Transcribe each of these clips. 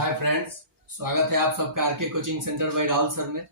Hi friends, स्वागत है आप सबका RK coaching centre by Rahul sir में।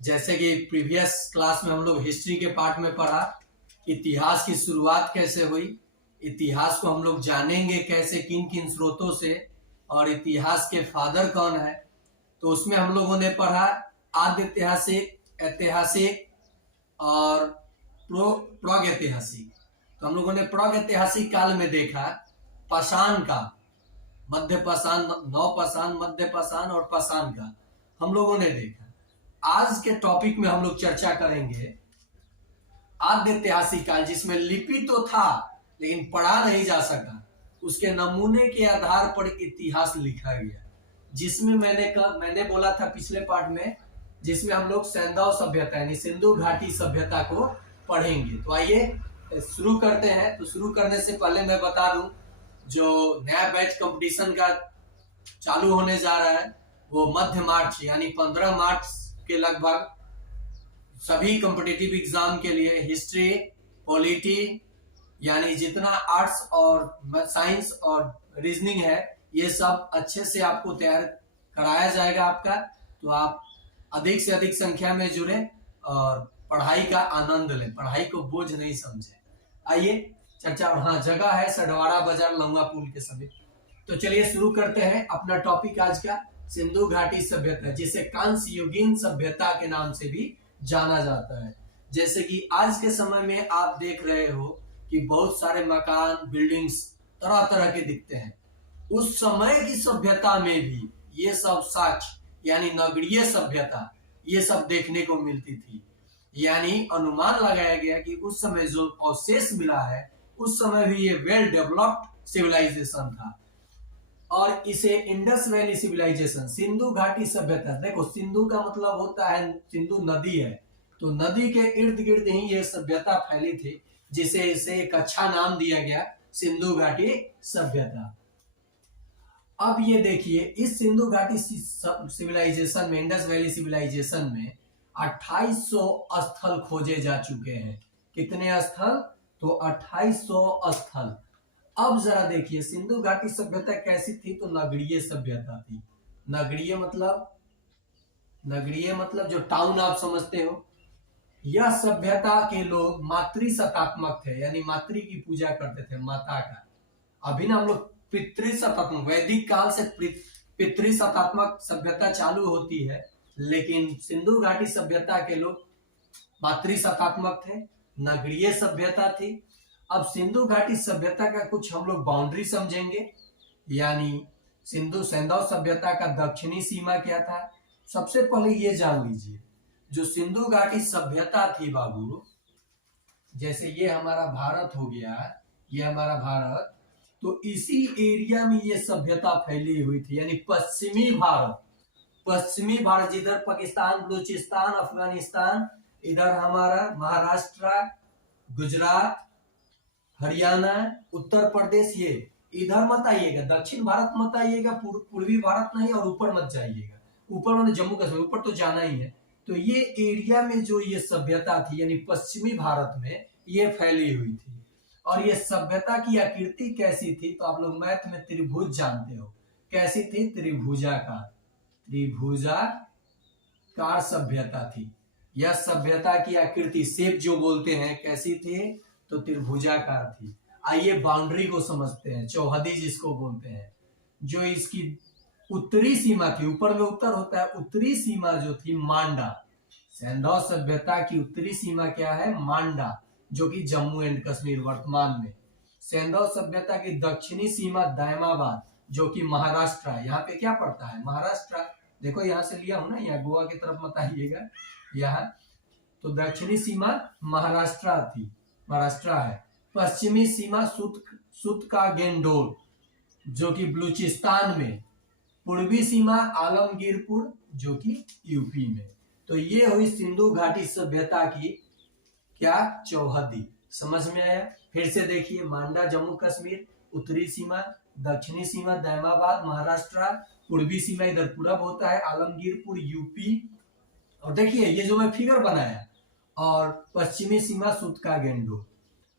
जैसे कि प्रीवियस क्लास में हम लोग हिस्ट्री के पार्ट में पढ़ा, इतिहास की शुरुआत कैसे हुई, इतिहास को हम लोग जानेंगे कैसे, किन किन स्रोतों से, और इतिहास के फादर कौन है। तो उसमें हम लोगों ने पढ़ा आद्य ऐतिहासिक, ऐतिहासिक और प्रागैतिहासिक। तो हम लोगों ने प्रागैतिहासिक काल में देखा पाषाण का, मध्य पाषाण, नव पाषाण, मध्य पाषाण और पाषाण का हम लोगों ने देखा। आज के टॉपिक में हम लोग चर्चा करेंगे आद्य ऐतिहासिक काल, जिसमें लिपि तो था लेकिन पढ़ा नहीं जा सका। उसके नमूने के आधार पर इतिहास लिखा गया, जिसमें मैंने बोला था पिछले पार्ट में, जिसमें हम लोग सैंधव सभ्यता यानी सिंधु घाटी सभ्यता को पढ़ेंगे। तो आइए शुरू करते हैं। तो शुरू करने से पहले मैं बता दूं, जो नया बैच कंपटीशन का चालू होने जा रहा है वो मध्य मार्च यानी 15 मार्च के लगभग सभी कॉम्पिटिटिव एग्जाम के लिए हिस्ट्री, पॉलिटी यानी जितना आर्ट्स और साइंस और रीजनिंग है, ये सब अच्छे से आपको तैयार कराया जाएगा आपका। तो आप अधिक से अधिक संख्या में जुड़े और पढ़ाई का आनंद लें, पढ़ाई को बोझ नहीं समझे। आइए चर्चा। और हाँ, जगह है सडवाड़ा बाजार, लंगा पुल के समीप। तो चलिए शुरू करते हैं अपना टॉपिक आज का, सिंधु घाटी सभ्यता, जिसे कांस्य युगीन सभ्यता के नाम से भी जाना जाता है। जैसे कि आज के समय में आप देख रहे हो कि बहुत सारे मकान, बिल्डिंग्स तरह तरह के दिखते हैं। उस समय की सभ्यता में भी ये सब साक्ष्य यानी नगरीय सभ्यता ये सब देखने को मिलती थी। यानी अनुमान लगाया गया कि उस समय जो अवशेष मिला है, उस समय भी ये वेल डेवलप्ड सिविलाइजेशन था, और इसे इंडस वैली सिविलाइजेशन, सिंधु घाटी सभ्यता। देखो, सिंधु का मतलब होता है, सिंधु नदी है, तो नदी के इर्द गिर्द ही ये सभ्यता फैली थी, जिसे इसे एक अच्छा नाम दिया गया, सिंधु घाटी सभ्यता। अब ये देखिए, इस सिंधु घाटी सिविलाइजेशन में, इंडस वैली सिविलाइजेशन में 2800 स्थल खोजे जा चुके हैं। कितने स्थल? तो 2800 स्थल। अब जरा देखिए, सिंधु घाटी सभ्यता कैसी थी? तो नगरीय सभ्यता थी। नगरीय मतलब जो टाउन आप समझते हो। यह सभ्यता के लोग मातृसत्तात्मक थे, यानी मातृ की पूजा करते थे, माता का। अभी ना हम लोग पितृसत्तात्मक, वैदिक काल से पितृसत्तात्मक सभ्यता चालू होती है, लेकिन सिंधु घाटी सभ्यता के लोग मातृसत्तात्मक थे, नगरीय सभ्यता थी। अब सिंधु घाटी सभ्यता का कुछ हम लोग बाउंड्री समझेंगे, यानी सैंधव सभ्यता का दक्षिणी सीमा क्या था। सबसे पहले ये जान लीजिए, जो सिंधु घाटी सभ्यता थी बाबू, जैसे ये हमारा भारत हो गया, ये हमारा भारत, तो इसी एरिया में ये सभ्यता फैली हुई थी, यानी पश्चिमी भारत, जिधर पाकिस्तान, बलूचिस्तान, अफगानिस्तान, इधर हमारा महाराष्ट्र, गुजरात, हरियाणा, उत्तर प्रदेश, ये इधर मत आइएगा, दक्षिण भारत मत आइएगा, पूर्वी भारत नहीं, और ऊपर मत जाइएगा। ऊपर मतलब जम्मू कश्मीर, ऊपर तो जाना ही है। तो ये एरिया में जो ये सभ्यता थी, यानी पश्चिमी भारत में ये फैली हुई थी। और ये सभ्यता की आकृति कैसी थी? तो आप लोग मैथ में त्रिभुज जानते हो, कैसी थी? त्रिभुजाकार सभ्यता थी। यह सभ्यता की आकृति, शेप जो बोलते हैं, कैसी थी? तो त्रिभुजाकार थी। आइए बाउंड्री को समझते हैं, चौहदी जिसको बोलते हैं। जो इसकी उत्तरी सीमा थी, ऊपर में उत्तर होता है, उत्तरी सीमा जो थी मांडा, सैंधव सभ्यता की उत्तरी सीमा क्या है? मांडा, जो कि जम्मू एंड कश्मीर वर्तमान में। सैंधव सभ्यता की दक्षिणी सीमा दायमाबाद, जो कि महाराष्ट्र है। यहाँ पे क्या पड़ता है? महाराष्ट्र। देखो यहाँ से लिया हूं ना, यहाँ गोवा की तरफ मत आइएगा, यहाँ तो दक्षिणी सीमा महाराष्ट्र थी, महाराष्ट्र है। पश्चिमी सीमा सुत का गेंडोल, जो कि बलूचिस्तान में। पूर्वी सीमा आलमगीरपुर, जो कि यूपी में। तो ये हुई सिंधु घाटी सभ्यता की क्या? चौहदी। समझ में आया? फिर से देखिए, मांडा जम्मू कश्मीर, उत्तरी सीमा, दक्षिणी सीमा दायमाबाद महाराष्ट्र, पूर्वी सीमा इधर पूरब होता है, आलमगीरपुर यूपी, और देखिए ये जो मैं फिगर बनाया, और पश्चिमी सीमा सुत का गेंडो।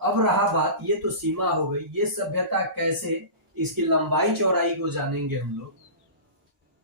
अब रहा बात, ये तो सीमा हो गई, ये सभ्यता कैसे, इसकी लंबाई चौड़ाई को जानेंगे हम लोग।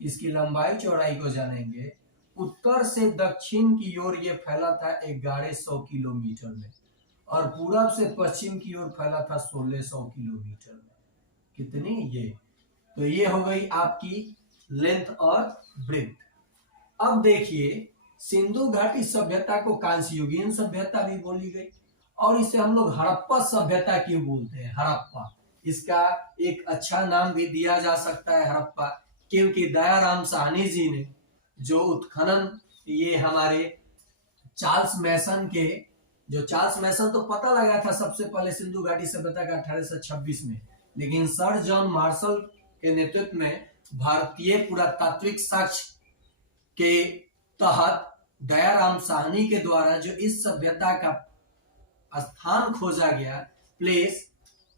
इसकी लंबाई चौड़ाई को जानेंगे। उत्तर से दक्षिण की ओर ये फैला था 1100 किलोमीटर में, और पूरब से पश्चिम की ओर फैला था 1600 किलोमीटर में। कितनी? ये तो ये हो गई आपकी लेंथ और ब्रेथ। अब देखिए, सिंधु घाटी सभ्यता को कांस्ययुगीन सभ्यता भी बोली गई, और इसे हम लोग हड़प्पा सभ्यता क्यों बोलते हैं? हड़प्पा, इसका एक अच्छा नाम भी दिया जा सकता है हड़प्पा, क्योंकि दयाराम साहनी जी ने जो उत्खनन, ये हमारे चार्ल्स मैसन के, जो चार्ल्स मैसन तो पता लगाया था सबसे पहले सिंधु घाटी सभ्यता का 1826 में, लेकिन सर जॉन मार्शल के नेतृत्व में भारतीय पुरातात्विक साक्ष्य के तहत दयाराम साहनी के द्वारा जो इस सभ्यता का स्थान खोजा गया, प्लेस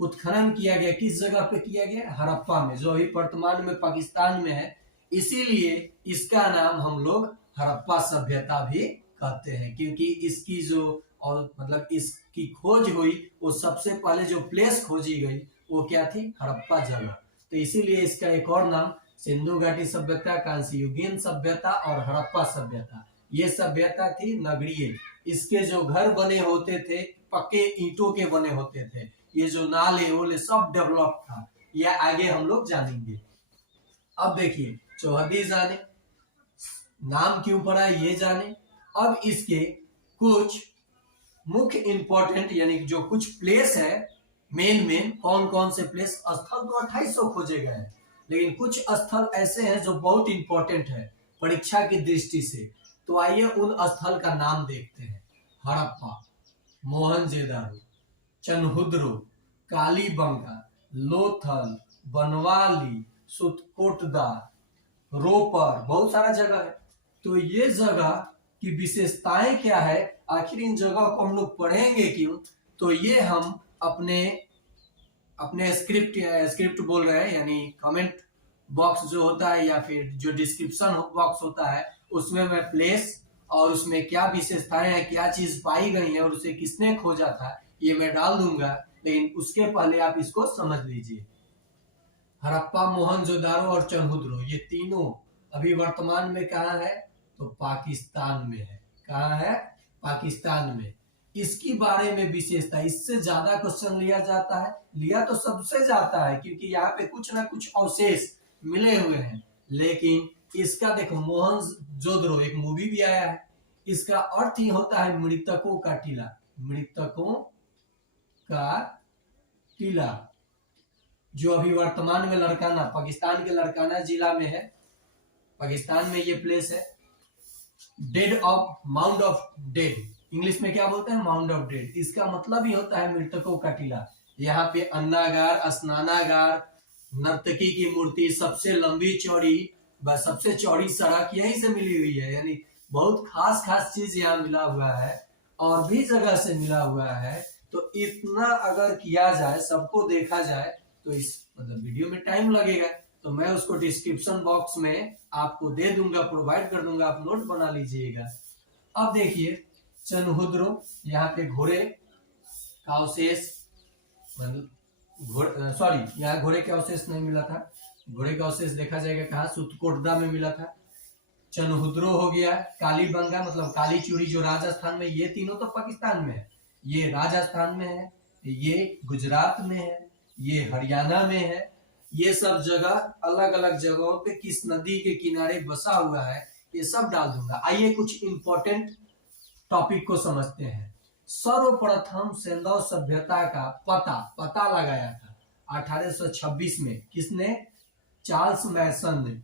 उत्खनन किया गया, किस जगह पे किया गया? हड़प्पा में, जो अभी वर्तमान में पाकिस्तान में है। इसीलिए इसका नाम हम लोग हड़प्पा सभ्यता भी कहते हैं, क्योंकि इसकी जो और मतलब इसकी खोज हुई, वो सबसे पहले जो प्लेस खोजी गई वो क्या थी? हड़प्पा जगह। तो इसीलिए इसका एक और नाम सिंधु घाटी सभ्यता, कांस्ययुगीन सभ्यता और हड़प्पा सभ्यता। ये सभ्यता थी नगरीय, इसके जो घर बने होते थे पक्के ईंटों के बने होते थे, ये जो नाले वोले सब डेवलप था, ये आगे हम लोग जानेंगे। अब देखिए, चौहदी जाने, नाम क्यों पड़ा ये जाने। अब इसके कुछ मुख्य इंपॉर्टेंट, यानी जो कुछ प्लेस है, मेन कौन कौन से प्लेस, स्थल तो 2800 खोजे गए हैं, लेकिन कुछ स्थल ऐसे हैं जो बहुत इंपॉर्टेंट है परीक्षा की दृष्टि से। तो आइए उन स्थल का नाम देखते हैं। हड़प्पा, मोहनजेदारो, चनहुद्रो, कालीबंगा, लोथल, बनवाली, सुतकोटदा, रोपर, बहुत सारा जगह है। तो ये जगह की विशेषताएं क्या है, आखिर इन जगह को हम लोग पढ़ेंगे क्यों? तो ये हम अपने स्क्रिप्ट बोल रहे हैं, यानी कमेंट बॉक्स जो होता है या फिर जो डिस्क्रिप्शन बॉक्स होता है, उसमें मैं प्लेस और उसमें क्या विशेषताएं हैं, क्या चीज पाई गई है और उसे किसने खोजा था, ये मैं डाल दूंगा। लेकिन उसके पहले आप इसको समझ लीजिए। हड़प्पा, मोहनजोदारो और चनहुद्रो, ये तीनों अभी वर्तमान में कहाँ है? तो पाकिस्तान में है। कहाँ है? पाकिस्तान में। इसकी बारे में विशेषता, इससे ज्यादा क्वेश्चन लिया जाता है, लिया तो सबसे जाता है, क्योंकि यहाँ पे कुछ ना कुछ अवशेष मिले हुए हैं। लेकिन इसका देखो, मोहनजोदड़ो एक मूवी भी आया है, इसका अर्थ ही होता है मृतकों का टीला। मृतकों का टीला, जो अभी वर्तमान में लड़काना, पाकिस्तान के लड़काना जिला में है। पाकिस्तान में ये प्लेस है। Dead of, mound of dead, English में क्या बोलते हैं? Mound of dead. इसका मतलब ही होता है मृतकों का टीला। यहाँ पे अन्नागार, स्नानागार, नर्तकी की मूर्ति, सबसे लंबी चौड़ी, सबसे चौड़ी सड़क यहीं से मिली हुई है, यानी बहुत खास खास चीज यहाँ मिला हुआ है, और भी जगह से मिला हुआ है। तो इतना अगर किया जाए, सबको देखा जाए, तो इस मतलब वीडियो में टाइम लगेगा। तो मैं उसको डिस्क्रिप्शन बॉक्स में आपको दे दूंगा, प्रोवाइड कर दूंगा, आप नोट बना लीजिएगा। अब देखिए, चनहुद्रो, यहाँ पे घोड़े का अवशेष, सॉरी, यहाँ घोड़े का अवशेष नहीं मिला था। घोड़े का अवशेष देखा जाएगा कहाँ? सुतकोटदा में मिला था। चनहुद्रो हो गया, कालीबंगा मतलब काली चूड़ी जो राजस्थान में, ये तीनों तो पाकिस्तान में है, ये राजस्थान में है, ये गुजरात में है, ये हरियाणा में है। ये सब जगह अलग अलग जगहों पे किस नदी के किनारे बसा हुआ है, ये सब डाल दूंगा। आइए कुछ इंपॉर्टेंट टॉपिक को समझते हैं। सर्वप्रथम सिंधु सभ्यता का पता लगाया था 1826 में, किसने? चार्ल्स मैसन ने।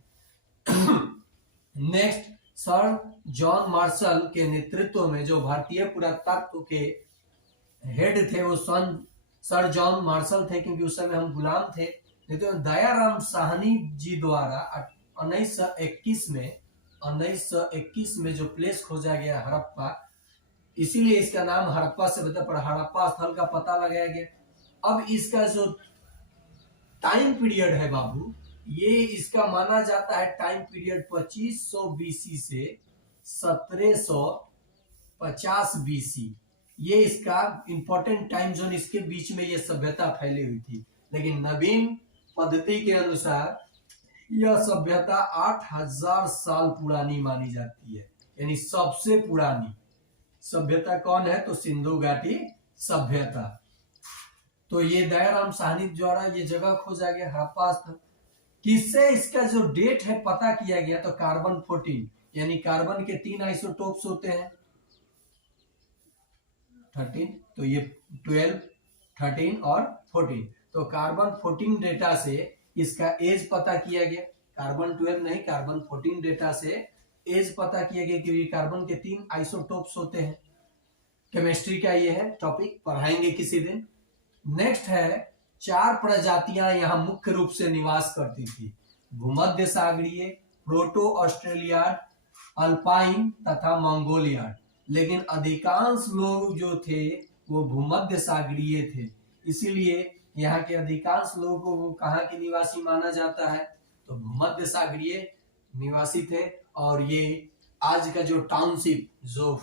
नेक्स्ट, सर जॉन मार्शल के नेतृत्व में, जो भारतीय पुरातत्व के हेड थे वो सर जॉन मार्शल थे, क्योंकि उस समय हम गुलाम थे। नहीं तो दयाराम साहनी जी द्वारा 1921 में जो प्लेस खोजा गया हड़प्पा, इसीलिए इसका नाम हड़प्पा सभ्यता पर हड़प्पा स्थल का पता लगाया गया। अब इसका जो टाइम पीरियड है बाबू, ये इसका माना जाता है टाइम पीरियड 2500 बीसी से 1750 बीसी। ये इसका इंपॉर्टेंट टाइम जोन, इसके बीच में ये सभ्यता फैली हुई थी। लेकिन नवीन पद्धति के अनुसार यह सभ्यता 8000 साल पुरानी मानी जाती है, यानी सबसे पुरानी सभ्यता कौन है? तो सिंधु घाटी सभ्यता। तो ये दयाराम साहनी द्वारा ये जगह खोजा गया हड़प्पा स्थल। किससे इसका जो डेट है पता किया गया? तो कार्बन 14, यानी कार्बन के 3 आइसोटोप्स होते हैं 13, तो ये 12, 13 और 14। तो कार्बन 14 डेटा से इसका एज पता किया गया। कार्बन 12 नहीं, कार्बन 14 डेटा से एज पता किया गया कि कार्बन के 3 आइसोटोप्स होते हैं। केमिस्ट्री का ये है टॉपिक, पढ़ाएंगे किसी दिन। नेक्स्ट है 4 प्रजातियां यहां मुख्य रूप से निवास करती थी: भूमध्य सागरीय, प्रोटो ऑस्ट्रेलियाड, अल्पाइन तथा मंगोलियाड। लेकिन अधिकांश लोग जो थे वो भूमध्य सागरीय थे, इसीलिए यहाँ के अधिकांश लोगों को कहाँ के निवासी माना जाता है? तो भूमध्य सागरीय निवासी थे। और ये आज का जो टाउनशिप, जो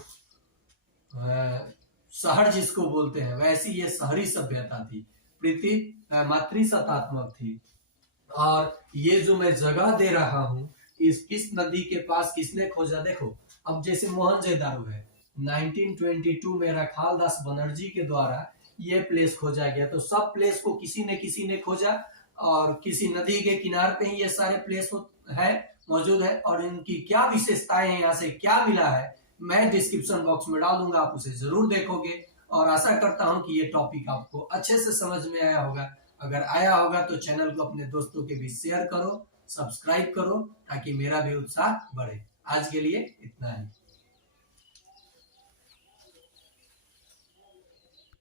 शहर जिसको बोलते हैं, वैसी ये शहरी सभ्यता थी, मातृसत्तात्मक थी। और ये जो मैं जगह दे रहा हूं, किस नदी के पास किसने खोजा? देखो, अब जैसे मोहनजोदड़ो है, 1922 में रखालदास बनर्जी के द्वारा ये प्लेस खोजा गया। तो सब प्लेस को किसी ने खोजा, और किसी नदी के किनारे पे ही ये सारे प्लेस है मौजूद है। और इनकी क्या विशेषताएं हैं, यहाँ से क्या मिला है, मैं डिस्क्रिप्शन बॉक्स में डाल दूंगा, आप उसे जरूर देखोगे। और आशा करता हूं कि ये टॉपिक आपको अच्छे से समझ में आया होगा। अगर आया होगा तो चैनल को अपने दोस्तों के बीच शेयर करो, सब्सक्राइब करो, ताकि मेरा भी उत्साह बढ़े। आज के लिए इतना ही।